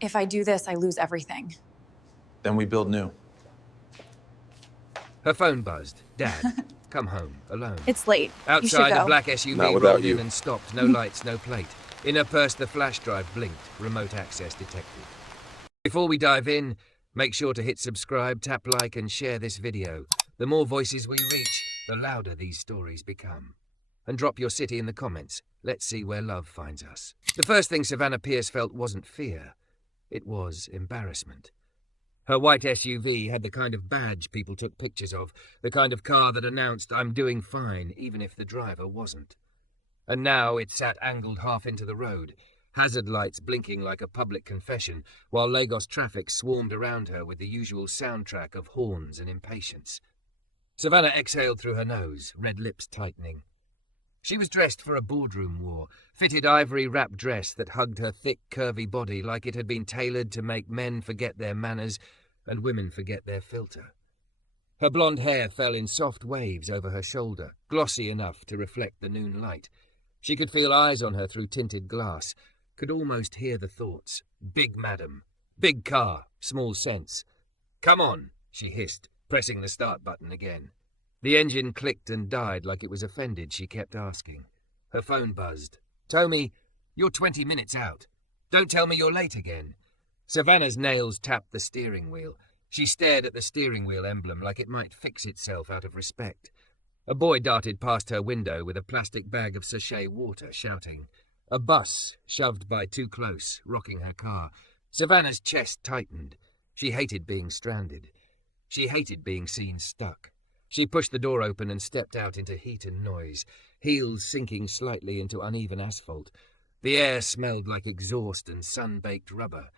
If I do this, I lose everything. Then we build new. Her phone buzzed. Dad, come home, alone. It's late. You should Outside, go. a black SUV Not without rolled in you. and stopped. No lights, no plate. In her purse, the flash drive blinked. Remote access detected. Before we dive in, make sure to hit subscribe, tap like, and share this video. The more voices we reach, the louder these stories become. And drop your city in the comments. Let's see where love finds us. The first thing Savannah Pierce felt wasn't fear. It was embarrassment. Her white SUV had the kind of badge people took pictures of, the kind of car that announced, "I'm doing fine," even if the driver wasn't. And now it sat angled half into the road, hazard lights blinking like a public confession, while Lagos traffic swarmed around her with the usual soundtrack of horns and impatience. Savannah exhaled through her nose, red lips tightening. She was dressed for a boardroom war, fitted ivory wrap dress that hugged her thick, curvy body like it had been tailored to make men forget their manners and women forget their filter. Her blonde hair fell in soft waves over her shoulder, glossy enough to reflect the noon light. She could feel eyes on her through tinted glass, could almost hear the thoughts. Big madam. Big car. Small sense. "Come on," she hissed, pressing the start button again. The engine clicked and died like it was offended, she kept asking. Her phone buzzed. "Tommy, you're 20 minutes out. Don't tell me you're late again." Savannah's nails tapped the steering wheel. She stared at the steering wheel emblem like it might fix itself out of respect. A boy darted past her window with a plastic bag of sachet water, shouting. A bus shoved by too close, rocking her car. Savannah's chest tightened. She hated being stranded. She hated being seen stuck. She pushed the door open and stepped out into heat and noise, heels sinking slightly into uneven asphalt. The air smelled like exhaust and sun-baked rubber.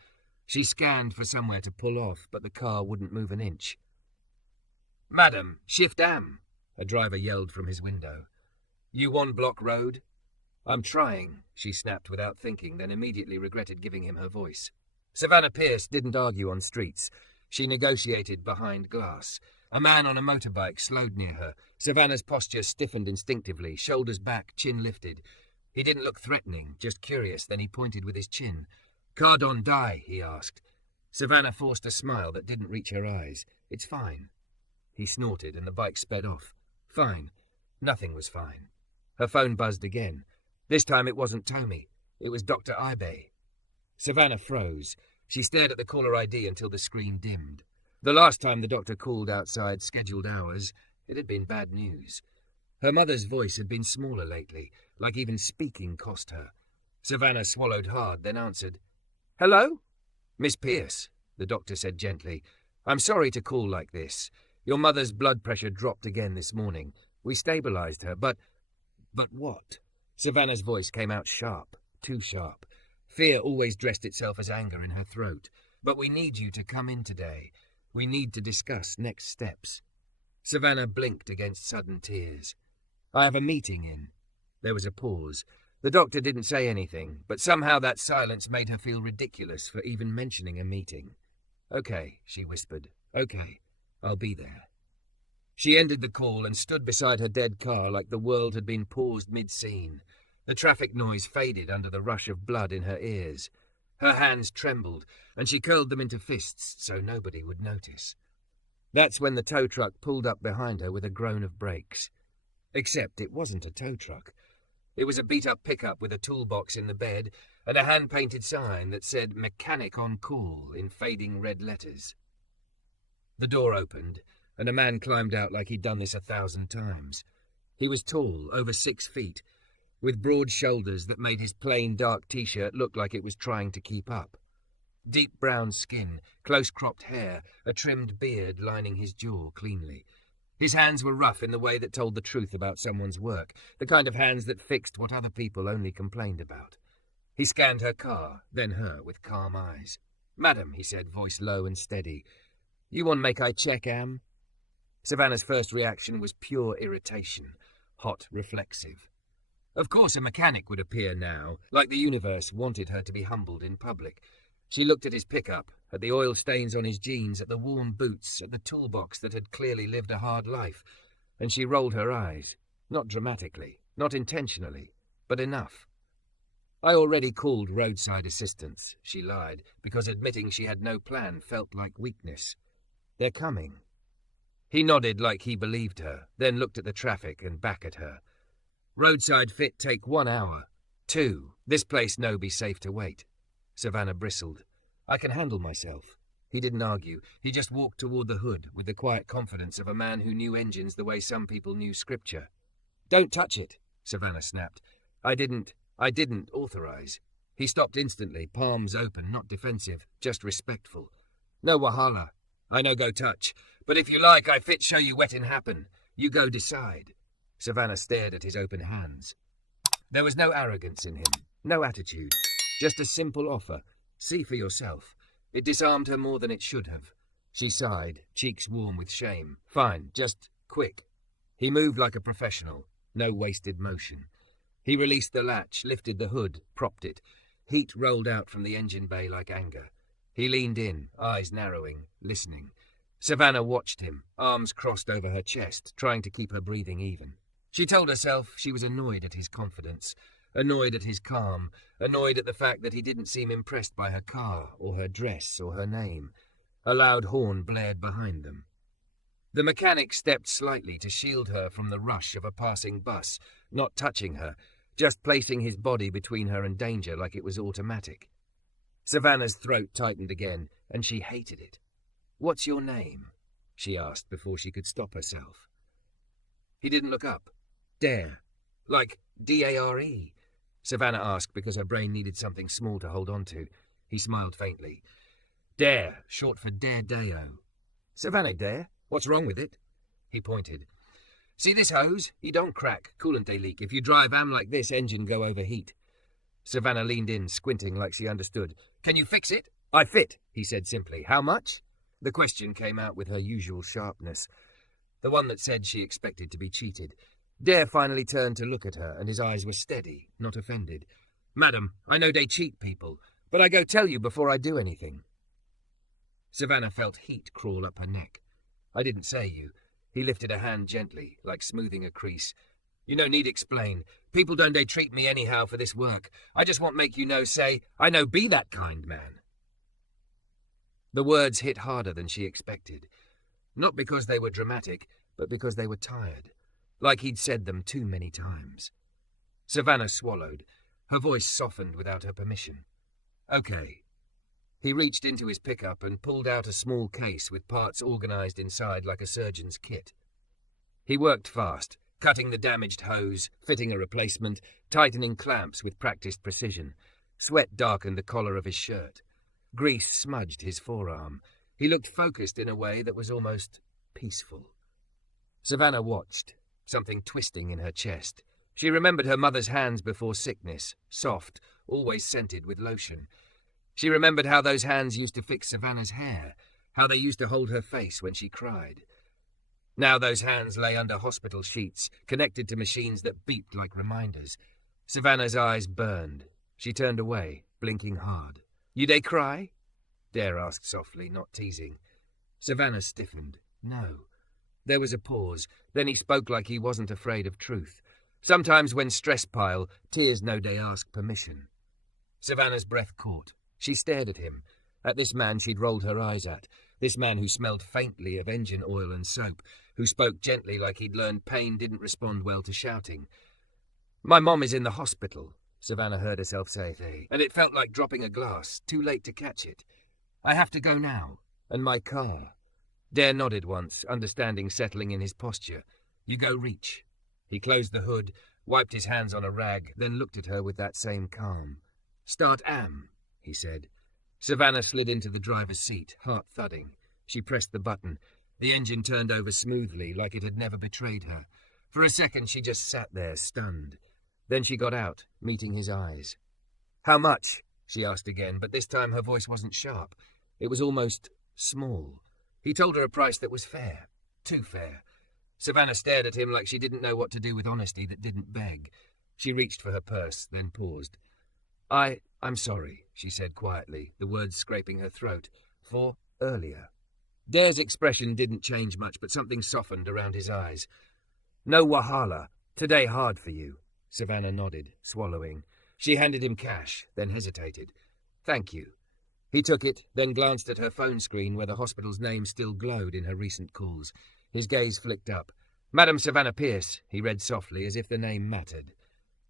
She scanned for somewhere to pull off, but the car wouldn't move an inch. "Madam, shift am," a driver yelled from his window. "You on Block Road?" "I'm trying," she snapped without thinking, then immediately regretted giving him her voice. Savannah Pierce didn't argue on streets. She negotiated behind glass. A man on a motorbike slowed near her. Savannah's posture stiffened instinctively, shoulders back, chin lifted. He didn't look threatening, just curious, then he pointed with his chin. "Cardon die?" he asked. Savannah forced a smile that didn't reach her eyes. "It's fine." He snorted and the bike sped off. Fine. Nothing was fine. Her phone buzzed again. This time it wasn't Tommy. It was Dr. Ibe. Savannah froze. She stared at the caller ID until the screen dimmed. The last time the doctor called outside scheduled hours, it had been bad news. Her mother's voice had been smaller lately, like even speaking cost her. Savannah swallowed hard, then answered. "Hello?" "Miss Pierce," the doctor said gently. "I'm sorry to call like this. Your mother's blood pressure dropped again this morning. We stabilized her, but what?" Savannah's voice came out sharp, too sharp. Fear always dressed itself as anger in her throat. "But we need you to come in today. We need to discuss next steps." Savannah blinked against sudden tears. "I have a meeting in." There was a pause. The doctor didn't say anything, but somehow that silence made her feel ridiculous for even mentioning a meeting. "Okay," she whispered. "Okay, I'll be there." She ended the call and stood beside her dead car like the world had been paused mid-scene. The traffic noise faded under the rush of blood in her ears. Her hands trembled, and she curled them into fists so nobody would notice. That's when the tow truck pulled up behind her with a groan of brakes. Except it wasn't a tow truck. It was a beat-up pickup with a toolbox in the bed and a hand-painted sign that said "Mechanic on Call" in fading red letters. The door opened, and a man climbed out like he'd done this 1,000 times. He was tall, over 6 feet, with broad shoulders that made his plain dark t-shirt look like it was trying to keep up. Deep brown skin, close-cropped hair, a trimmed beard lining his jaw cleanly. His hands were rough in the way that told the truth about someone's work, the kind of hands that fixed what other people only complained about. He scanned her car, then her, with calm eyes. "Madam," he said, voice low and steady, "you want make I check, am?" Savannah's first reaction was pure irritation, hot, reflexive. Of course a mechanic would appear now, like the universe wanted her to be humbled in public. She looked at his pickup, at the oil stains on his jeans, at the worn boots, at the toolbox that had clearly lived a hard life, and she rolled her eyes. Not dramatically, not intentionally, but enough. I already called roadside assistance, she lied, because admitting she had no plan felt like weakness. They're coming. He nodded like he believed her, then looked at the traffic and back at her. Roadside fit take 1 hour. 2. This place no be safe to wait. Savannah bristled. I can handle myself. He didn't argue. He just walked toward the hood with the quiet confidence of a man who knew engines the way some people knew scripture. Don't touch it, Savannah snapped. I didn't authorize. He stopped instantly, palms open, not defensive, just respectful. No wahala. I no go touch. But if you like, I fit show you wetin happen. You go decide. Savannah stared at his open hands. There was no arrogance in him, no attitude, just a simple offer. See for yourself. It disarmed her more than it should have. She sighed, cheeks warm with shame. Fine, just quick. He moved like a professional, no wasted motion. He released the latch, lifted the hood, propped it. Heat rolled out from the engine bay like anger. He leaned in, eyes narrowing, listening. Savannah watched him, arms crossed over her chest, trying to keep her breathing even. She told herself she was annoyed at his confidence, annoyed at his calm, annoyed at the fact that he didn't seem impressed by her car, or her dress, or her name. A loud horn blared behind them. The mechanic stepped slightly to shield her from the rush of a passing bus, not touching her, just placing his body between her and danger like it was automatic. Savannah's throat tightened again, and she hated it. What's your name? She asked before she could stop herself. He didn't look up. Dare. Like D-A-R-E. Savannah asked because her brain needed something small to hold on to. He smiled faintly. Dare, short for Dare Deo. Savannah Dare? What's wrong with it? He pointed. See this hose? He don't crack. Coolant they leak. If you drive am like this, engine go overheat. Savannah leaned in, squinting like she understood. Can you fix it? I fit, he said simply. How much? The question came out with her usual sharpness, the one that said she expected to be cheated. Dare finally turned to look at her, and his eyes were steady, not offended. Madam, I know they cheat people, but I go tell you before I do anything. Savannah felt heat crawl up her neck. I didn't say you. He lifted a hand gently, like smoothing a crease. You no need explain. People don't they treat me anyhow for this work. I just want make you know say, I no be that kind man. The words hit harder than she expected. Not because they were dramatic, but because they were tired. Like he'd said them too many times. Savannah swallowed. Her voice softened without her permission. Okay. He reached into his pickup and pulled out a small case with parts organized inside like a surgeon's kit. He worked fast, cutting the damaged hose, fitting a replacement, tightening clamps with practiced precision. Sweat darkened the collar of his shirt. Grease smudged his forearm. He looked focused in a way that was almost peaceful. Savannah watched, something twisting in her chest. She remembered her mother's hands before sickness, soft, always scented with lotion. She remembered how those hands used to fix Savannah's hair, how they used to hold her face when she cried. Now those hands lay under hospital sheets, connected to machines that beeped like reminders. Savannah's eyes burned. She turned away, blinking hard. You dey cry? Dare asked softly, not teasing. Savannah stiffened. No. There was a pause. Then he spoke like he wasn't afraid of truth. Sometimes when stress pile, tears no day ask permission. Savannah's breath caught. She stared at him, at this man she'd rolled her eyes at, this man who smelled faintly of engine oil and soap, who spoke gently like he'd learned pain didn't respond well to shouting. My mom is in the hospital, Savannah heard herself say, and it felt like dropping a glass, too late to catch it. I have to go now. And my car. Dare nodded once, understanding settling in his posture. You go reach. He closed the hood, wiped his hands on a rag, then looked at her with that same calm. Start am, he said. Savannah slid into the driver's seat, heart thudding. She pressed the button. The engine turned over smoothly, like it had never betrayed her. For a second she just sat there, stunned. Then she got out, meeting his eyes. How much? She asked again, but this time her voice wasn't sharp. It was almost small. He told her a price that was fair. Too fair. Savannah stared at him like she didn't know what to do with honesty that didn't beg. She reached for her purse, then paused. I'm sorry, she said quietly, the words scraping her throat. For earlier. Dare's expression didn't change much, but something softened around his eyes. No wahala. Today hard for you. Savannah nodded, swallowing. She handed him cash, then hesitated. "Thank you." He took it, then glanced at her phone screen where the hospital's name still glowed in her recent calls. His gaze flicked up. "Madam Savannah Pierce," he read softly, as if the name mattered.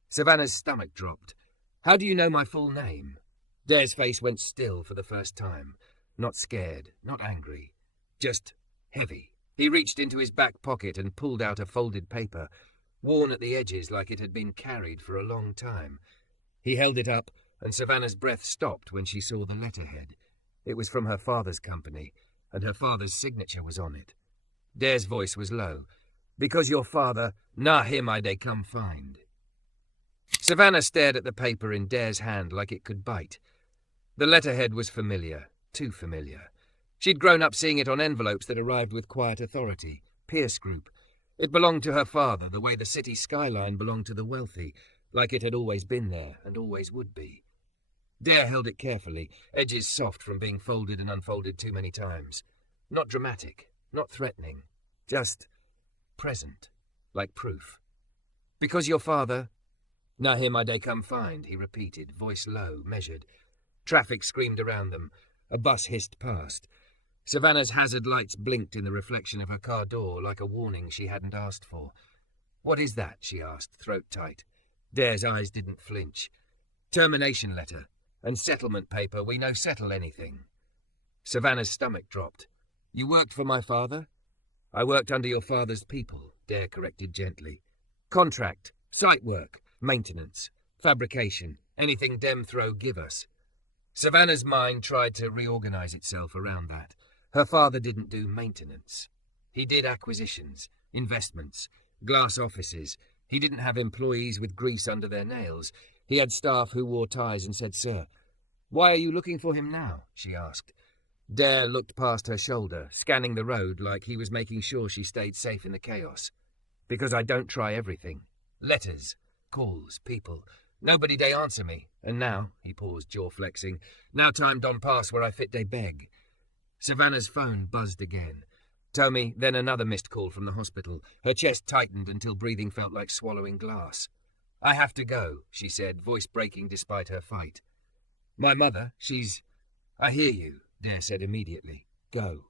Savannah's stomach dropped. "How do you know my full name?" Dare's face went still for the first time. Not scared, not angry. Just heavy. He reached into his back pocket and pulled out a folded paper, worn at the edges like it had been carried for a long time. He held it up, and Savannah's breath stopped when she saw the letterhead. It was from her father's company, and her father's signature was on it. Dare's voice was low. "Because your father, him I dey come find." Savannah stared at the paper in Dare's hand like it could bite. The letterhead was familiar, too familiar. She'd grown up seeing it on envelopes that arrived with quiet authority. Pierce Group. It belonged to her father, the way the city skyline belonged to the wealthy, like it had always been there and always would be. Dare held it carefully, edges soft from being folded and unfolded too many times. Not dramatic, not threatening, just present, like proof. "Because your father, him I dey come find," he repeated, voice low, measured. Traffic screamed around them. A bus hissed past. Savannah's hazard lights blinked in the reflection of her car door like a warning she hadn't asked for. "What is that?" she asked, throat tight. Dare's eyes didn't flinch. "Termination letter. And settlement paper. We no settle anything." Savannah's stomach dropped. "You worked for my father?" "I worked under your father's people," Dare corrected gently. "Contract. Site work. Maintenance. Fabrication. Anything dem throw give us." Savannah's mind tried to reorganize itself around that. Her father didn't do maintenance. He did acquisitions, investments, glass offices. He didn't have employees with grease under their nails. He had staff who wore ties and said, "Sir." "Why are you looking for him now?" she asked. Dare looked past her shoulder, scanning the road like he was making sure she stayed safe in the chaos. "Because I don't try everything. Letters, calls, people. Nobody dey answer me. And now," he paused, jaw flexing, "now time don pass where I fit dey beg." Savannah's phone buzzed again. Tommy, then another missed call from the hospital. Her chest tightened until breathing felt like swallowing glass. "I have to go," she said, voice breaking despite her fight. "My mother, she's—" "I hear you," Dare said immediately. "Go."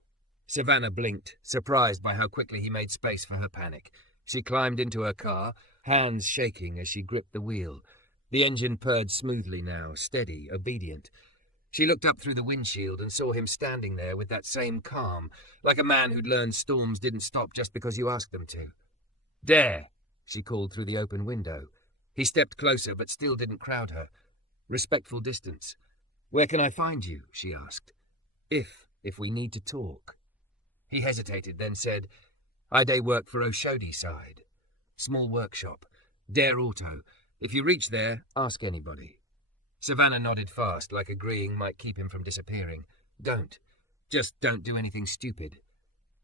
Savannah blinked, surprised by how quickly he made space for her panic. She climbed into her car, hands shaking as she gripped the wheel. The engine purred smoothly now, steady, obedient. She looked up through the windshield and saw him standing there with that same calm, like a man who'd learned storms didn't stop just because you asked them to. "Dare," she called through the open window. He stepped closer but still didn't crowd her. Respectful distance. "Where can I find you?" she asked. If we need to talk." He hesitated, then said, "I dey work for Oshodi side. Small workshop. Dare Auto. If you reach there, ask anybody." Savannah nodded fast, like agreeing might keep him from disappearing. "Don't. Just don't do anything stupid."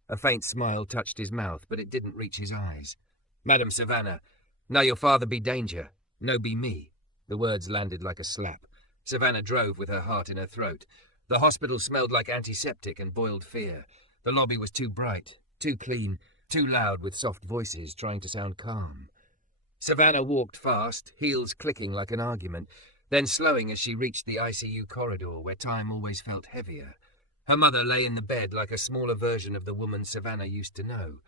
A faint smile touched his mouth, but it didn't reach his eyes. "Madam Savannah, now your father be danger. No be me." The words landed like a slap. Savannah drove with her heart in her throat. The hospital smelled like antiseptic and boiled fear. The lobby was too bright, too clean, too loud with soft voices trying to sound calm. Savannah walked fast, heels clicking like an argument, then slowing as she reached the ICU corridor where time always felt heavier. Her mother lay in the bed like a smaller version of the woman Savannah used to know.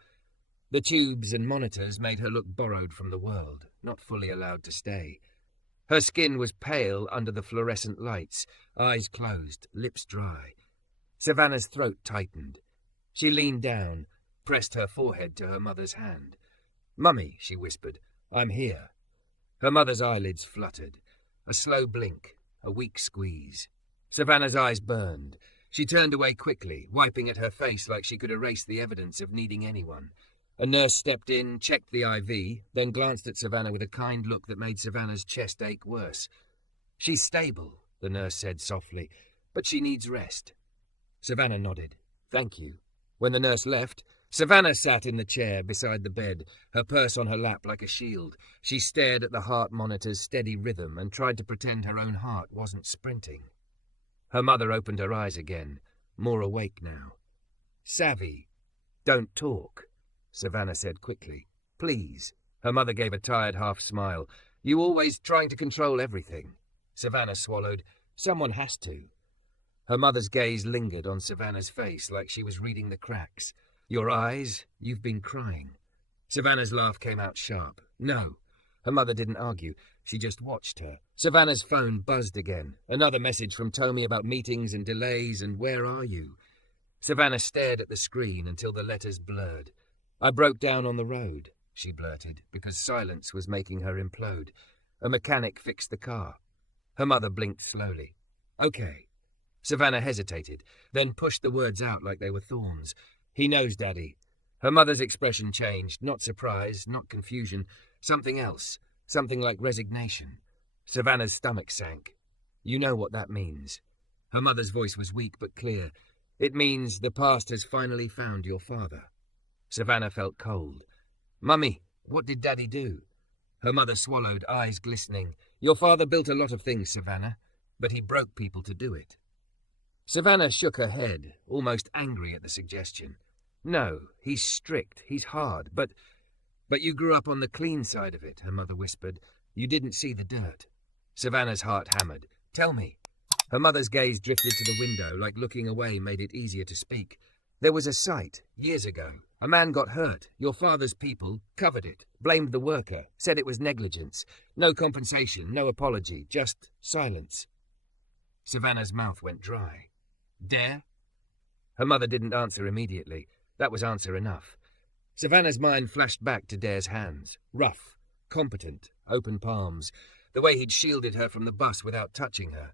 The tubes and monitors made her look borrowed from the world, not fully allowed to stay. Her skin was pale under the fluorescent lights, eyes closed, lips dry. Savannah's throat tightened. She leaned down, pressed her forehead to her mother's hand. "Mummy," she whispered, "I'm here." Her mother's eyelids fluttered. A slow blink, a weak squeeze. Savannah's eyes burned. She turned away quickly, wiping at her face like she could erase the evidence of needing anyone. A nurse stepped in, checked the IV, then glanced at Savannah with a kind look that made Savannah's chest ache worse. "She's stable," the nurse said softly, "but she needs rest." Savannah nodded. "Thank you." When the nurse left, Savannah sat in the chair beside the bed, her purse on her lap like a shield. She stared at the heart monitor's steady rhythm and tried to pretend her own heart wasn't sprinting. Her mother opened her eyes again, more awake now. "Savvy, don't talk," Savannah said quickly. "Please." Her mother gave a tired half smile. You always trying to control everything. Savannah swallowed. Someone has to. Her mother's gaze lingered on Savannah's face like she was reading the cracks. Your eyes? You've been crying. Savannah's laugh came out sharp. No. Her mother didn't argue. She just watched her. Savannah's phone buzzed again. Another message from Tommy about meetings and delays and where are you? Savannah stared at the screen until the letters blurred. I broke down on the road, she blurted, because silence was making her implode. A mechanic fixed the car. Her mother blinked slowly. Okay. Savannah hesitated, then pushed the words out like they were thorns. He knows, Daddy. Her mother's expression changed, not surprise, not confusion, something else, something like resignation. Savannah's stomach sank. You know what that means. Her mother's voice was weak but clear. It means the past has finally found your father. Savannah felt cold. Mummy, what did Daddy do? Her mother swallowed, eyes glistening. Your father built a lot of things, Savannah, but he broke people to do it. Savannah shook her head, almost angry at the suggestion. No, he's strict, he's hard, but you grew up on the clean side of it, her mother whispered. You didn't see the dirt. Savannah's heart hammered. Tell me. Her mother's gaze drifted to the window, like looking away made it easier to speak. There was a sight, years ago. A man got hurt. Your father's people covered it, blamed the worker, said it was negligence. No compensation, no apology, just silence. Savannah's mouth went dry. Dare? Her mother didn't answer immediately. That was answer enough. Savannah's mind flashed back to Dare's hands. Rough, competent, open palms. The way he'd shielded her from the bus without touching her.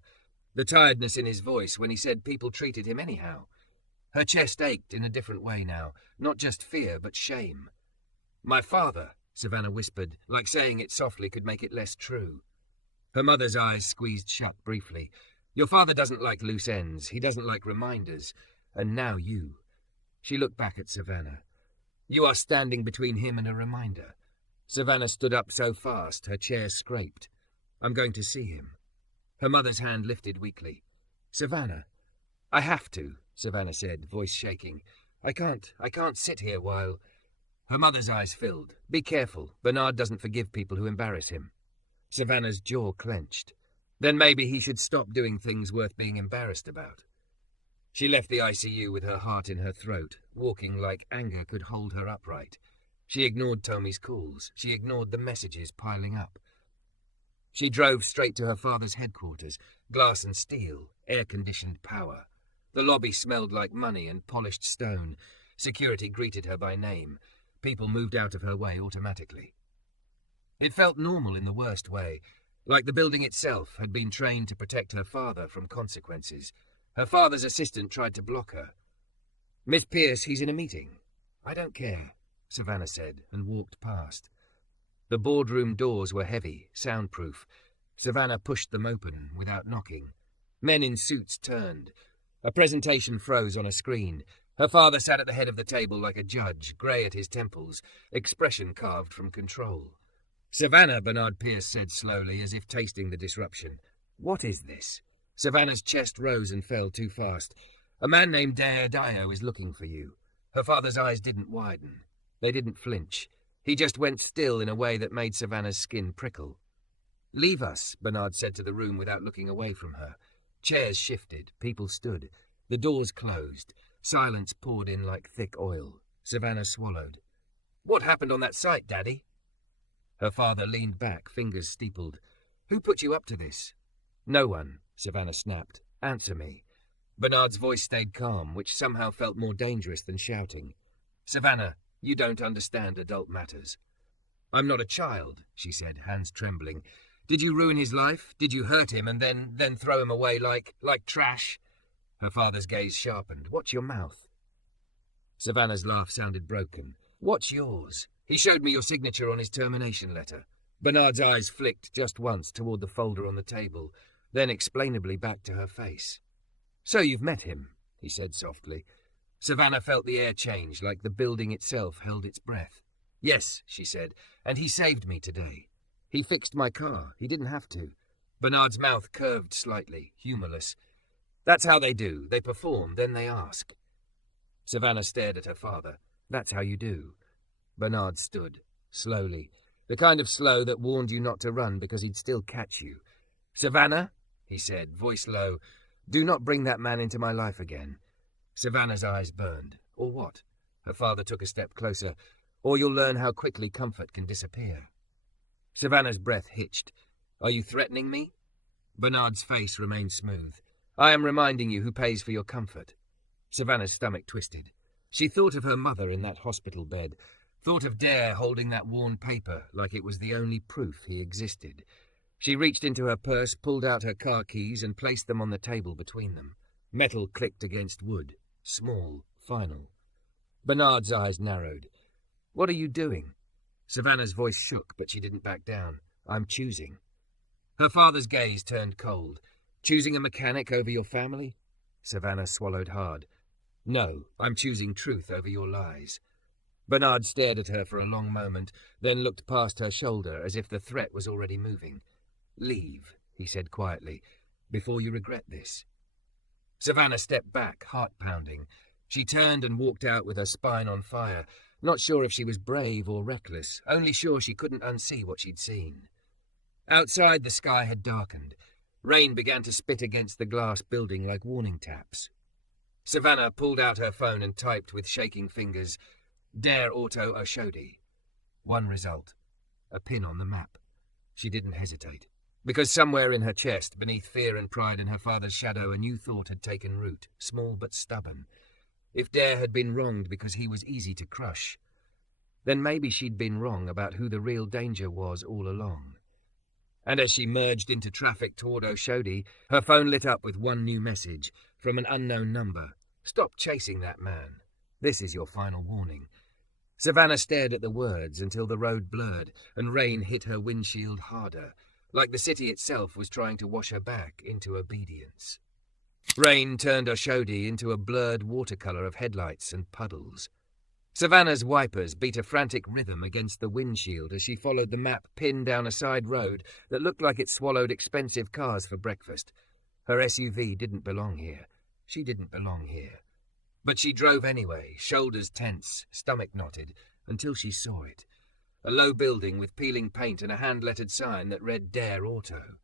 The tiredness in his voice when he said people treated him anyhow. Her chest ached in a different way now. Not just fear, but shame. My father, Savannah whispered, like saying it softly could make it less true. Her mother's eyes squeezed shut briefly. Your father doesn't like loose ends. He doesn't like reminders. And now you. She looked back at Savannah. You are standing between him and a reminder. Savannah stood up so fast, her chair scraped. I'm going to see him. Her mother's hand lifted weakly. Savannah. I have to, Savannah said, voice shaking. I can't sit here while... Her mother's eyes filled. Be careful. Bernard doesn't forgive people who embarrass him. Savannah's jaw clenched. Then maybe he should stop doing things worth being embarrassed about. She left the ICU with her heart in her throat, walking like anger could hold her upright. She ignored Tommy's calls. She ignored the messages piling up. She drove straight to her father's headquarters, glass and steel, air-conditioned power. The lobby smelled like money and polished stone. Security greeted her by name. People moved out of her way automatically. It felt normal in the worst way, like the building itself had been trained to protect her father from consequences. Her father's assistant tried to block her. Miss Pierce, he's in a meeting. I don't care, Savannah said, and walked past. The boardroom doors were heavy, soundproof. Savannah pushed them open without knocking. Men in suits turned. A presentation froze on a screen. Her father sat at the head of the table like a judge, grey at his temples, expression carved from control. Savannah, Bernard Pierce said slowly, as if tasting the disruption. What is this? Savannah's chest rose and fell too fast. A man named Dare Dio is looking for you. Her father's eyes didn't widen. They didn't flinch. He just went still in a way that made Savannah's skin prickle. Leave us, Bernard said to the room without looking away from her. Chairs shifted. People stood. The doors closed. Silence poured in like thick oil. Savannah swallowed. What happened on that site, Daddy? Her father leaned back, fingers steepled. Who put you up to this? No one, Savannah snapped. Answer me. Bernard's voice stayed calm, which somehow felt more dangerous than shouting. Savannah, you don't understand adult matters. I'm not a child, she said, hands trembling. Did you ruin his life? Did you hurt him and then throw him away like trash? Her father's gaze sharpened. Watch your mouth. Savannah's laugh sounded broken. What's yours? He showed me your signature on his termination letter. Bernard's eyes flicked just once toward the folder on the table, then explainably back to her face. So you've met him, he said softly. Savannah felt the air change, like the building itself held its breath. Yes, she said, and he saved me today. He fixed my car. He didn't have to. Bernard's mouth curved slightly, humorless. That's how they do. They perform, then they ask. Savannah stared at her father. That's how you do. Bernard stood, slowly. The kind of slow that warned you not to run because he'd still catch you. "Savannah," he said, voice low, "do not bring that man into my life again." Savannah's eyes burned. Or what? Her father took a step closer. Or you'll learn how quickly comfort can disappear. Savannah's breath hitched. "Are you threatening me?" Bernard's face remained smooth. "I am reminding you who pays for your comfort." Savannah's stomach twisted. She thought of her mother in that hospital bed, thought of Dare holding that worn paper like it was the only proof he existed. She reached into her purse, pulled out her car keys, and placed them on the table between them. Metal clicked against wood. Small, final. Bernard's eyes narrowed. "What are you doing?" Savannah's voice shook, but she didn't back down. "I'm choosing." Her father's gaze turned cold. "Choosing a mechanic over your family?" Savannah swallowed hard. "No, I'm choosing truth over your lies." Bernard stared at her for a long moment, then looked past her shoulder as if the threat was already moving. "Leave," he said quietly, "before you regret this." Savannah stepped back, heart pounding. She turned and walked out with her spine on fire, not sure if she was brave or reckless, only sure she couldn't unsee what she'd seen. Outside, the sky had darkened. Rain began to spit against the glass building like warning taps. Savannah pulled out her phone and typed with shaking fingers, "Dare Auto Oshodi." One result. A pin on the map. She didn't hesitate. Because somewhere in her chest, beneath fear and pride in her father's shadow, a new thought had taken root, small but stubborn. If Dare had been wronged because he was easy to crush, then maybe she'd been wrong about who the real danger was all along. And as she merged into traffic toward Oshodi, her phone lit up with one new message from an unknown number. "Stop chasing that man. This is your final warning." Savannah stared at the words until the road blurred and rain hit her windshield harder, like the city itself was trying to wash her back into obedience. Rain turned Oshodi into a blurred watercolor of headlights and puddles. Savannah's wipers beat a frantic rhythm against the windshield as she followed the map pinned down a side road that looked like it swallowed expensive cars for breakfast. Her SUV didn't belong here. She didn't belong here. But she drove anyway, shoulders tense, stomach knotted, until she saw it. A low building with peeling paint and a hand-lettered sign that read Dare Auto.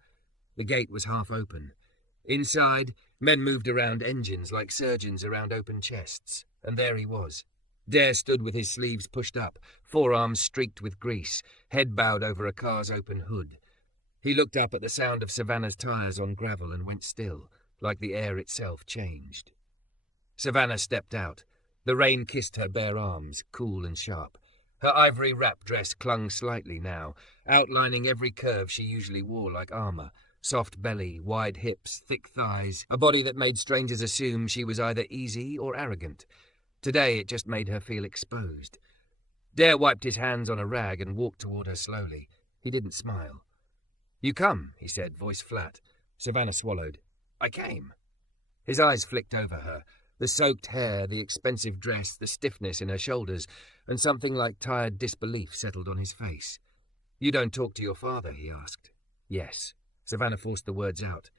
The gate was half open. Inside, men moved around engines like surgeons around open chests. And there he was. Dare stood with his sleeves pushed up, forearms streaked with grease, head bowed over a car's open hood. He looked up at the sound of Savannah's tires on gravel and went still, like the air itself changed. Savannah stepped out. The rain kissed her bare arms, cool and sharp. Her ivory wrap dress clung slightly now, outlining every curve she usually wore like armor. Soft belly, wide hips, thick thighs, a body that made strangers assume she was either easy or arrogant. Today it just made her feel exposed. Dare wiped his hands on a rag and walked toward her slowly. He didn't smile. "You come," he said, voice flat. Savannah swallowed. "I came." His eyes flicked over her. The soaked hair, the expensive dress, the stiffness in her shoulders, and something like tired disbelief settled on his face. "You don't talk to your father?" he asked. "Yes." Savannah forced the words out.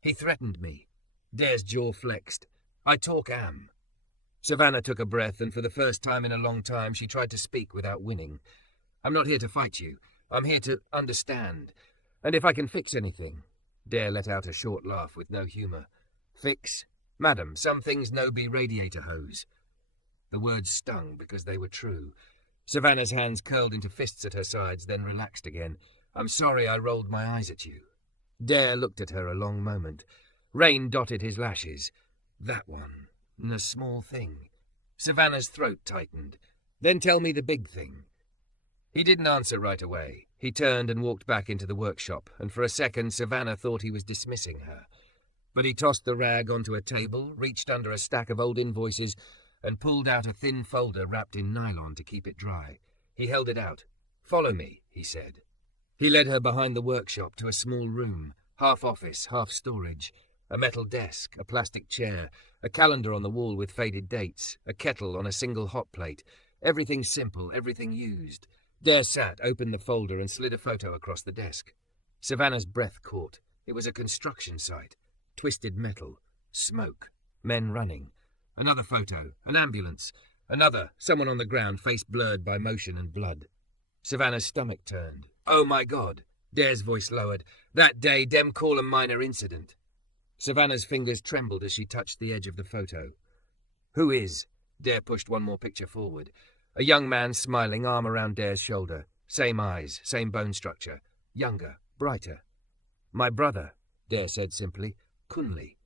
"He threatened me." Dare's jaw flexed. "I talk am." Savannah took a breath, and for the first time in a long time she tried to speak without winning. "I'm not here to fight you. I'm here to understand. And if I can fix anything..." Dare let out a short laugh with no humour. "Fix? Madam, some things no be radiator hose." The words stung because they were true. Savannah's hands curled into fists at her sides, then relaxed again. "I'm sorry I rolled my eyes at you." Dare looked at her a long moment. Rain dotted his lashes. That one. A small thing. Savannah's throat tightened. "Then tell me the big thing." He didn't answer right away. He turned and walked back into the workshop, and for a second Savannah thought he was dismissing her. But he tossed the rag onto a table, reached under a stack of old invoices, and pulled out a thin folder wrapped in nylon to keep it dry. He held it out. "Follow me," he said. He led her behind the workshop to a small room, half office, half storage. A metal desk, a plastic chair, a calendar on the wall with faded dates, a kettle on a single hot plate. Everything simple, everything used. Dare sat, opened the folder, and slid a photo across the desk. Savannah's breath caught. It was a construction site. Twisted metal. Smoke. Men running. Another photo. An ambulance. Another. Someone on the ground, face blurred by motion and blood. Savannah's stomach turned. Oh my God. Dare's voice lowered. That day, dem call a minor incident. Savannah's fingers trembled as she touched the edge of the photo. Who is? Dare pushed one more picture forward. A young man smiling, arm around Dare's shoulder. Same eyes, same bone structure. Younger, brighter. My brother, Dare said simply. Kunli.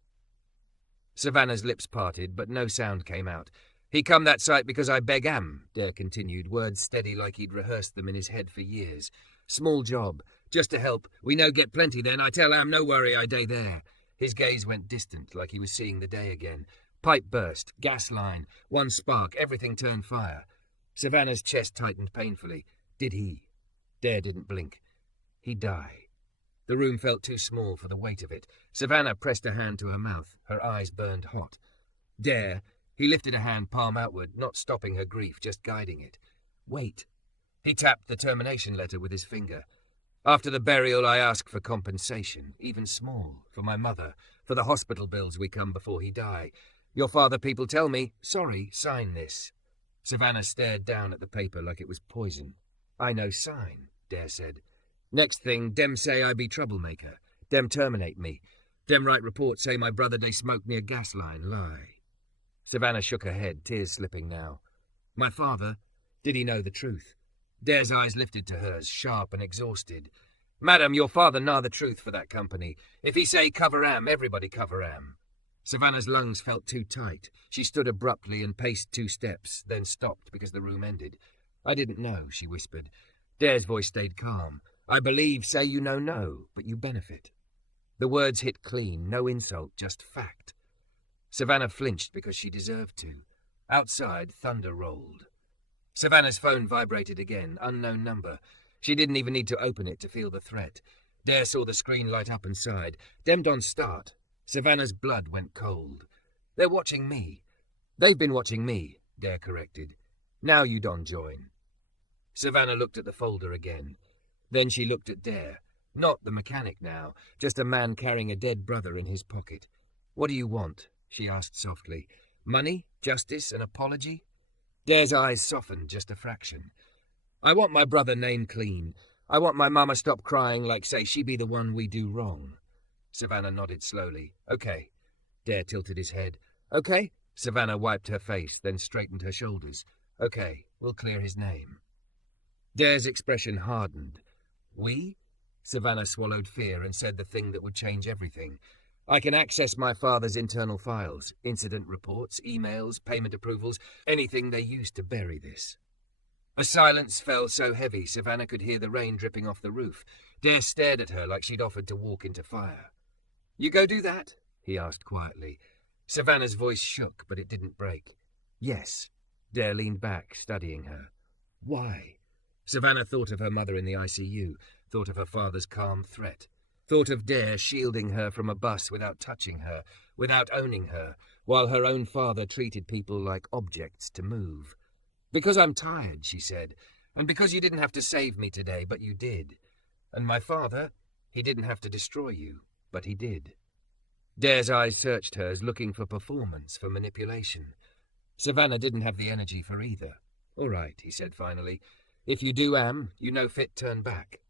Savannah's lips parted, but no sound came out. He come that sight because I beg am, Dare continued, words steady like he'd rehearsed them in his head for years. Small job, just to help. We no get plenty then, I tell am, no worry, I day there. His gaze went distant, like he was seeing the day again. Pipe burst, gas line, one spark, everything turned fire. Savannah's chest tightened painfully. Did he? Dare didn't blink. He'd die. The room felt too small for the weight of it. Savannah pressed a hand to her mouth. Her eyes burned hot. Dare, he lifted a hand palm outward, not stopping her grief, just guiding it. Wait. He tapped the termination letter with his finger. After the burial, I ask for compensation, even small, for my mother, for the hospital bills we come before he die. Your father people tell me, sorry, sign this. Savannah stared down at the paper like it was poison. I no sign, Dare said. Next thing, dem say I be troublemaker. Dem terminate me. Dem write report say my brother they smoke near gas line, lie. Savannah shook her head, tears slipping now. My father, did he know the truth? Dare's eyes lifted to hers, sharp and exhausted. Madam, your father know the truth for that company. If he say cover am, everybody cover am. Savannah's lungs felt too tight. She stood abruptly and paced 2 steps, then stopped because the room ended. I didn't know, she whispered. Dare's voice stayed calm. I believe, say you know no, but you benefit. The words hit clean, no insult, just fact. Savannah flinched because she deserved to. Outside, thunder rolled. Savannah's phone vibrated again, unknown number. She didn't even need to open it to feel the threat. Dare saw the screen light up and sighed. Demmed on start. Savannah's blood went cold. They're watching me. They've been watching me, Dare corrected. Now you don't join. Savannah looked at the folder again. Then she looked at Dare. Not the mechanic now, just a man carrying a dead brother in his pocket. What do you want? She asked softly. Money? Justice? An apology? Dare's eyes softened just a fraction. I want my brother name clean. I want my mama stop crying like say she be the one we do wrong. Savannah nodded slowly. Okay. Dare tilted his head. Okay? Savannah wiped her face, then straightened her shoulders. Okay, we'll clear his name. Dare's expression hardened. We? Savannah swallowed fear and said the thing that would change everything. I can access my father's internal files, incident reports, emails, payment approvals, anything they used to bury this. A silence fell so heavy Savannah could hear the rain dripping off the roof. Dare stared at her like she'd offered to walk into fire. You go do that? He asked quietly. Savannah's voice shook, but it didn't break. Yes. Dare leaned back, studying her. Why? Savannah thought of her mother in the ICU, thought of her father's calm threat. Thought of Dare shielding her from a bus without touching her, without owning her, while her own father treated people like objects to move. Because I'm tired, she said, and because you didn't have to save me today, but you did. And my father, he didn't have to destroy you, but he did. Dare's eyes searched hers, looking for performance, for manipulation. Savannah didn't have the energy for either. All right, he said finally. If you do am, you no fit turn back.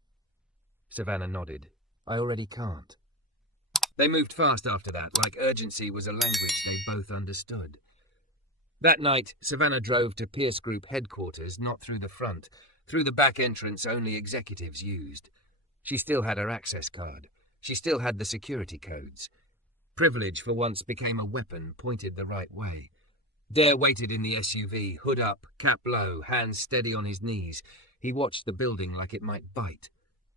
Savannah nodded. I already can't. They moved fast after that, like urgency was a language they both understood. That night, Savannah drove to Pierce Group headquarters, not through the front, through the back entrance only executives used. She still had her access card. She still had the security codes. Privilege for once became a weapon pointed the right way. Dare waited in the SUV, hood up, cap low, hands steady on his knees. He watched the building like it might bite.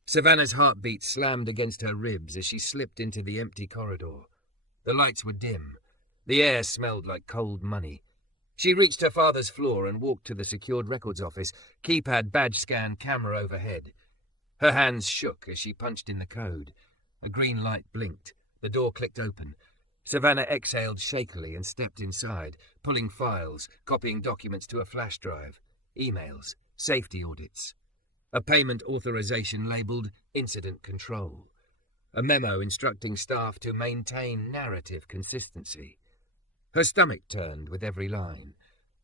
Savannah's heartbeat slammed against her ribs as she slipped into the empty corridor. The lights were dim. The air smelled like cold money. She reached her father's floor and walked to the secured records office, keypad, badge scan, camera overhead. Her hands shook as she punched in the code. A green light blinked. The door clicked open. Savannah exhaled shakily and stepped inside, pulling files, copying documents to a flash drive. Emails, safety audits. A payment authorization labeled Incident Control. A memo instructing staff to maintain narrative consistency. Her stomach turned with every line.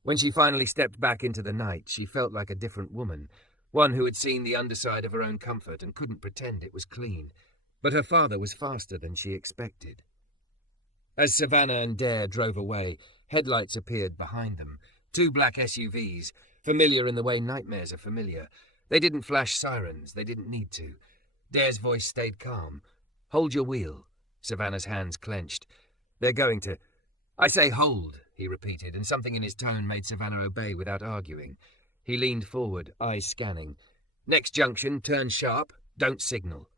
When she finally stepped back into the night, she felt like a different woman. one who had seen the underside of her own comfort and couldn't pretend it was clean. But her father was faster than she expected. As Savannah and Dare drove away, headlights appeared behind them. 2 black SUVs, familiar in the way nightmares are familiar. They didn't flash sirens, they didn't need to. Dare's voice stayed calm. "Hold your wheel." Savannah's hands clenched. "They're going to—" "I say hold," he repeated, and something in his tone made Savannah obey without arguing. He leaned forward, eyes scanning. "Next junction, turn sharp, don't signal."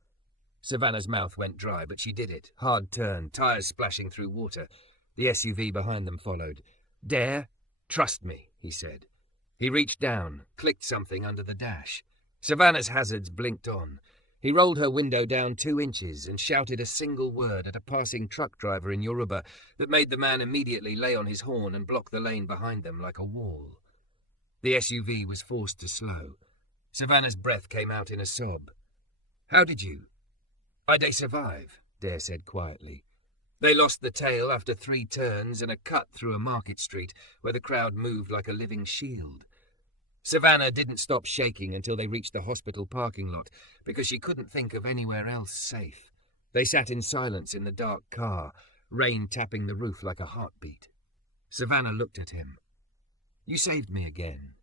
Savannah's mouth went dry, but she did it. Hard turn, tires splashing through water. The SUV behind them followed. "Dare, trust me," he said. He reached down, clicked something under the dash. Savannah's hazards blinked on. He rolled her window down 2 inches and shouted a single word at a passing truck driver in Yoruba that made the man immediately lay on his horn and block the lane behind them like a wall. The SUV was forced to slow. Savannah's breath came out in a sob. "How did you—" "I dey survive," Dare said quietly. They lost the tail after 3 turns and a cut through a market street where the crowd moved like a living shield. Savannah didn't stop shaking until they reached the hospital parking lot because she couldn't think of anywhere else safe. They sat in silence in the dark car, rain tapping the roof like a heartbeat. Savannah looked at him. "You saved me again."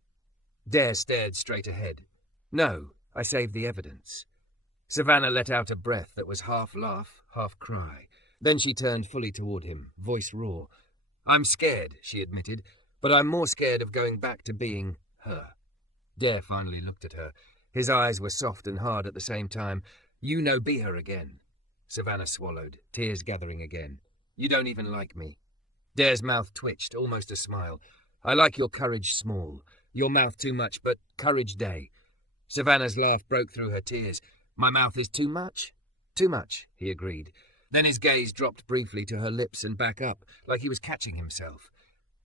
Dare stared straight ahead. "No, I saved the evidence." Savannah let out a breath that was half laugh, half cry. Then she turned fully toward him, voice raw. "I'm scared," she admitted, "but I'm more scared of going back to being her." Dare finally looked at her. His eyes were soft and hard at the same time. "You no be her again." Savannah swallowed, tears gathering again. "You don't even like me." Dare's mouth twitched, almost a smile. "I like your courage small. Your mouth too much, but courage day." Savannah's laugh broke through her tears. "My mouth is too much?" "Too much," he agreed. Then his gaze dropped briefly to her lips and back up, like he was catching himself.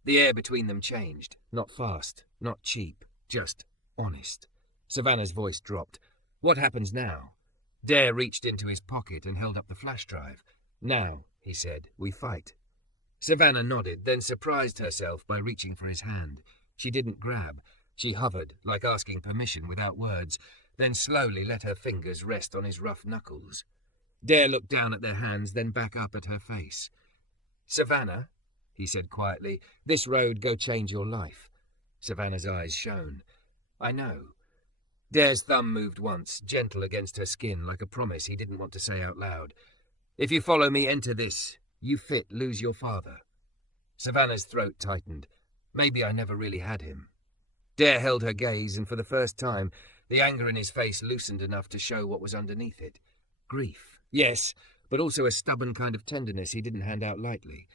The air between them changed. Not fast, not cheap, just honest. Savannah's voice dropped. "What happens now?" Dare reached into his pocket and held up the flash drive. "Now," he said, "we fight." Savannah nodded, then surprised herself by reaching for his hand. She didn't grab. She hovered, like asking permission without words, then slowly let her fingers rest on his rough knuckles. Dare looked down at their hands, then back up at her face. "Savannah," he said quietly, "this road go change your life." Savannah's eyes shone. "I know." Dare's thumb moved once, gentle against her skin, like a promise he didn't want to say out loud. "If you follow me, enter this. You fit, lose your father." Savannah's throat tightened. Maybe I never really had him. Dare held her gaze, and for the first time, the anger in his face loosened enough to show what was underneath it. Grief, yes, but also a stubborn kind of tenderness he didn't hand out lightly.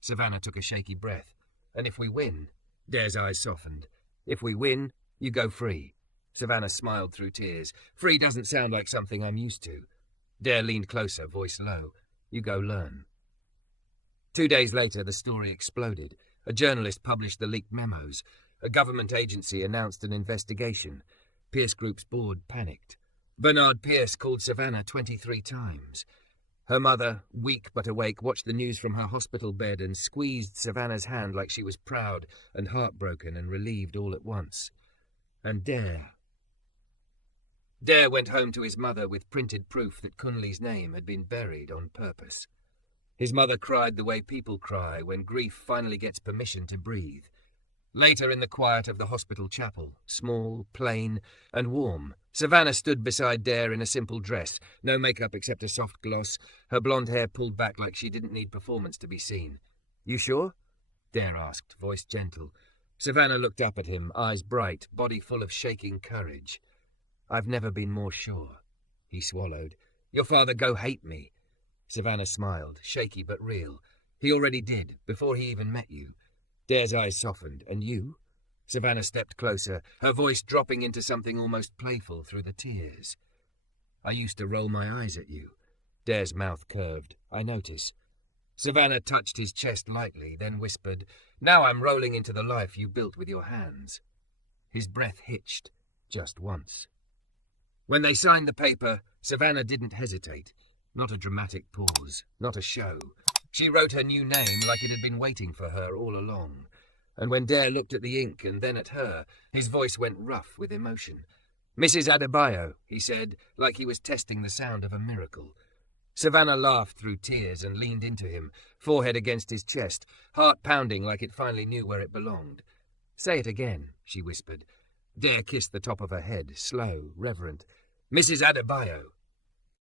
Savannah took a shaky breath. "And if we win?" Dare's eyes softened. "If we win, you go free." Savannah smiled through tears. "Free doesn't sound like something I'm used to." Dare leaned closer, voice low. "You go learn." 2 days later, the story exploded. A journalist published the leaked memos. A government agency announced an investigation. Pierce Group's board panicked. Bernard Pierce called Savannah 23 times. Her mother, weak but awake, watched the news from her hospital bed and squeezed Savannah's hand like she was proud and heartbroken and relieved all at once. And Dare went home to his mother with printed proof that Kunli's name had been buried on purpose. His mother cried the way people cry when grief finally gets permission to breathe. Later, in the quiet of the hospital chapel, small, plain, and warm, Savannah stood beside Dare in a simple dress, no makeup except a soft gloss, her blonde hair pulled back like she didn't need performance to be seen. "You sure?" Dare asked, voice gentle. Savannah looked up at him, eyes bright, body full of shaking courage. "I've never been more sure." He swallowed. "Your father go hate me." Savannah smiled, shaky but real. "He already did, before he even met you." Dare's eyes softened. "And you?" Savannah stepped closer, her voice dropping into something almost playful through the tears. "I used to roll my eyes at you." Dare's mouth curved. "I notice." Savannah touched his chest lightly, then whispered, "Now I'm rolling into the life you built with your hands." His breath hitched, just once. When they signed the paper, Savannah didn't hesitate. Not a dramatic pause, not a show. She wrote her new name like it had been waiting for her all along. And when Dare looked at the ink and then at her, his voice went rough with emotion. Mrs. Adebayo, he said, like he was testing the sound of a miracle. Savannah laughed through tears and leaned into him, forehead against his chest, heart pounding like it finally knew where it belonged. Say it again, she whispered. Dare kissed the top of her head, slow, reverent. Mrs. Adebayo.